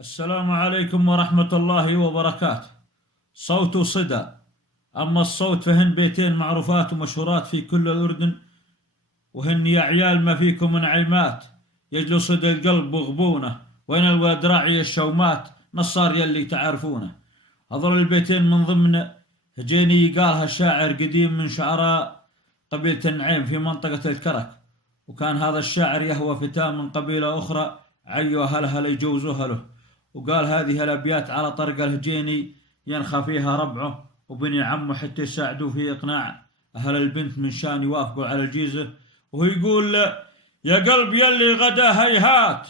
السلام عليكم ورحمة الله وبركاته. صوت صدى. أما الصوت فهن بيتين معروفات ومشهورات في كل الأردن، وهن يا عيال ما فيكم من عيمات، يجلو صدى القلب وغبونه، وين الولد راعي الشومات، نصار يلي تعرفونه. هذول البيتين من ضمن هجيني قالها الشاعر قديم من شعراء قبيلة النعيم في منطقة الكرك، وكان هذا الشاعر يهوى فتاة من قبيلة أخرى عيوا أهلها ليجوزوها له، وقال هذه الأبيات على طرق الهجيني ينخى فيها ربعه وبني عمه حتى يساعدوه في إقناع أهل البنت من شان يوافقوا على الجيزة. وهو يقول: يا قلب يلي غدا هيهات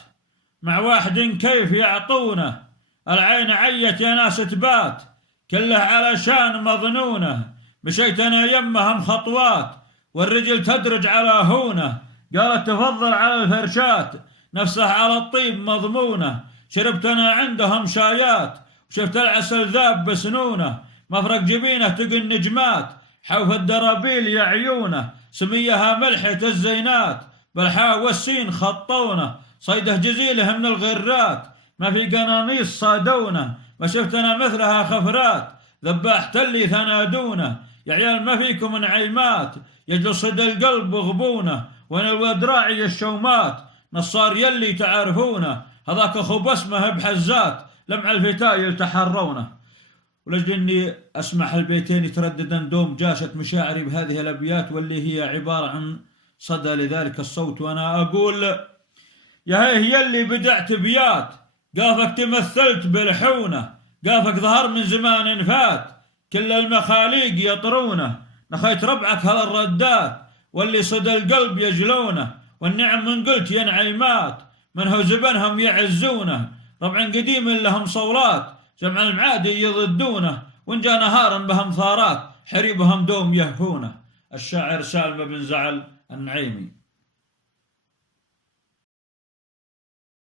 مع واحد كيف يعطونه، العين عيت يا ناس تبات كله علشان مظنونه، مشيت أنا يمهم خطوات والرجل تدرج على هونه، قالت تفضل على الفرشات نفسه على الطيب مضمونه، شربت أنا عندهم شايات وشفت العسل ذاب بسنونه، مفرق جبينه تقي النجمات حوف الدرابيل يا عيونه، سميها ملحة الزينات بالحاء والسين خطونه، صيده جزيله من الغرات ما في قنانيس صادونه، ما شفت أنا مثلها خفرات ذباح تلي ثنادونه، يا عيال ما فيكم من عيمات يجلو صدى القلب وغبونه، وين الولد راعي الشومات نصار يلي تعرفونه، هذاك أخو بسمه بحزات لمع الفتاة يتحرونه. ولجل إني أسمع البيتين يترددن دوم جاشت مشاعري بهذه الأبيات، واللي هي عبارة عن صدى لذلك الصوت، وأنا أقول: يا هي يلي بدعت بيات قافك تمثلت بالحونة، قافك ظهر من زمان فات كل المخاليق يطرونه، نخيت ربعك هالردات واللي صدى القلب يجلونه، والنعم من قلت ينعيمات من هو زبنهم يعزونه، ربع قديم لهم صولات جمع المعادي يضدونه، وإن جا نهارا بهم ثارات حريبهم دوم يهفونه. الشاعر سالم بن زعل النعيمي.